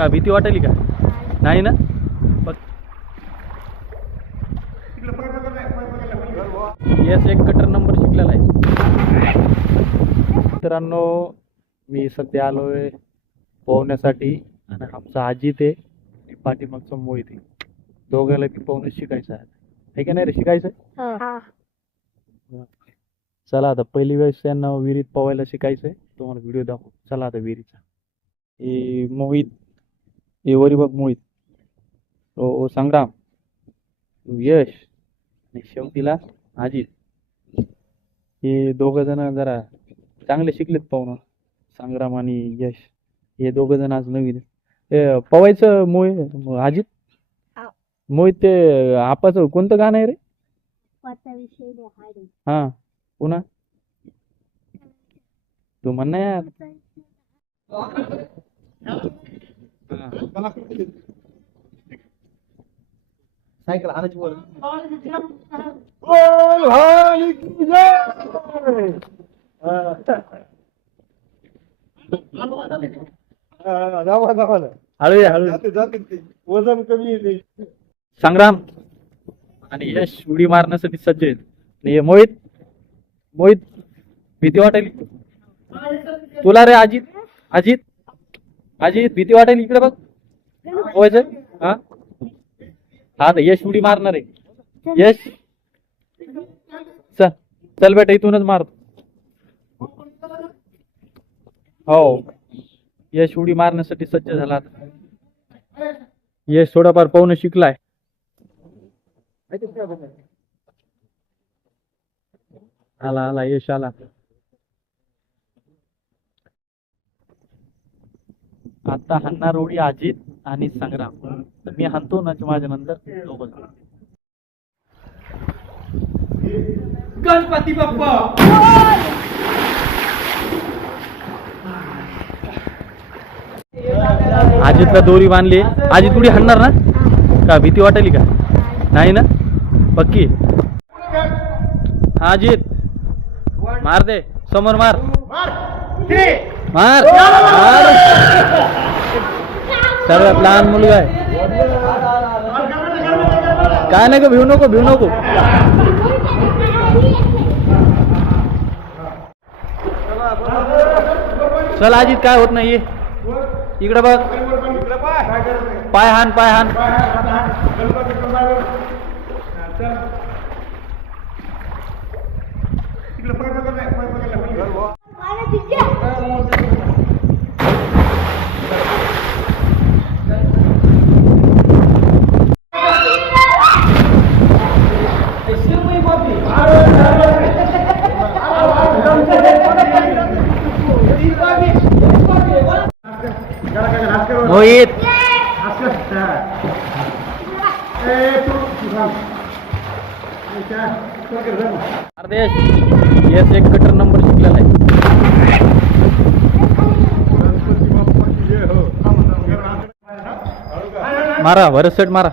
का? भीती वाटेली का? नाही ना? बघ. येस एक कटर नंबर शिकलेला आहे. मित्रांनो मी सध्या आलोय पोहण्यासाठी आणि आमचा अजित आहे आणि पाठीमागचा मोहित आहे दोघाला बी पोहणं शिकायचं आहे. हे का नाही रे? शिकायचं चला आता पहिली वेळेस त्यांना विहिरीत पोहायला शिकायचं आहे तुम्हाला व्हिडिओ दाखवू चला आता विहिरीचा. हे मोहित हे वरी बघ मोहित. ओ ओ संग्राम. यश. आणि शेवटीला अजित. हे दोघं जण जरा चांगले शिकलेत पोहणं. संग्राम आणि यश. हे दोघं जण आज नवीन पवायचं मोहित अजित? हा. मोहित ते आपाचं कोणतं गाणं आहे रे. हा. पुन्हा? तू म्हण ना यार. सायकल आणायची वर हळू ये, हळू ये. वजन कमी येते संग्राम. आणि यश उडी मारण्यासाठी सज्ज आहेत. आणि हे मोहित मोहित भीती वाटेल. तुला रे अजित अजित. माझी भीती वाटेल इकडे बघ. पोहायचं हा? हा तर यश उडी मारणार आहे. यश. चल चल बेटा इथूनच मार. हो. यश उडी मारण्यासाठी सज्ज झाला आता. यश थोडाफार पाहून शिकलाय. आला आला यश आला. आता हाणणार उडी अजित आणि संग्राम. तर मी हाणतो ना माझ्या नंतर जण. गणपती बाप्पा! अजितला दोरी बांधली. अजित उडी हाणणार ना? का भीती वाटेली का? नाही ना? पक्की? हा अजित. मार दे. समोर मार. मार मार। सर्वात लहान मुलगा आहे काय नाही ग भिऊ नको भिऊ नको चल अजित काय होत नाही इकडे बघ। पाय हान पाय हान। मोहित. अर्देश येस एक कटर नंबर शिकलेला आहे. मारा वरसट मारा.